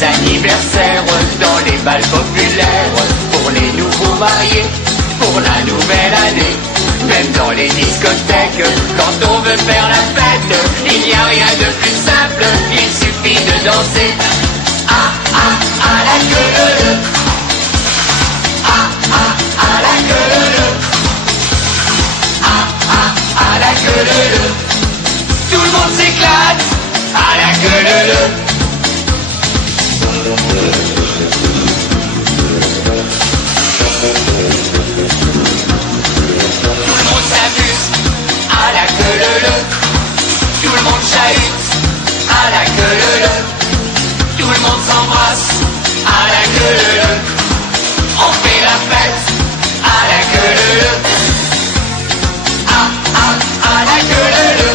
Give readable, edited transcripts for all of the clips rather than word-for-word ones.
Anniversaire dans les balles populaires, pour les nouveaux mariés, pour la nouvelle année. Même dans les discothèques, quand on veut faire la fête, il n'y a rien de plus simple, il suffit de danser. Ah ah ah la queue, ah ah ah la queue, ah ah ah la queue. Tout le monde s'éclate à la queue. Tout le monde chahute à la queue. Tout le monde s'embrasse à la queue. On fait la fête à la queue. Ah ah à la queue.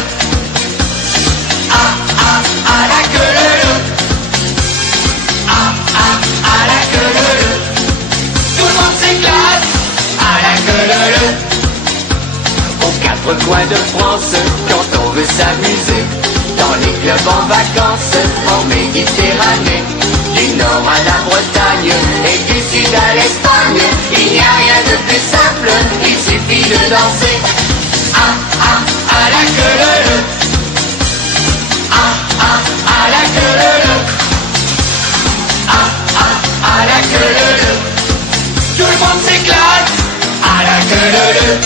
Ah ah à la queue. Ah ah à la queue. Tout le monde s'éclate à la queue. Aux quatre coins de France, quand on veut s'amuser, dans les clubs en vacances, en Méditerranée, du nord à la Bretagne et du sud à l'Espagne, il n'y a rien de plus simple, il suffit de danser. Ah ah à la queue. Ah ah à la queue. Ah ah à la queue. Tout le monde s'éclate à la queue.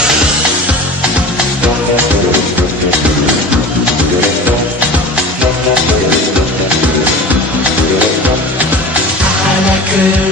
À la queue.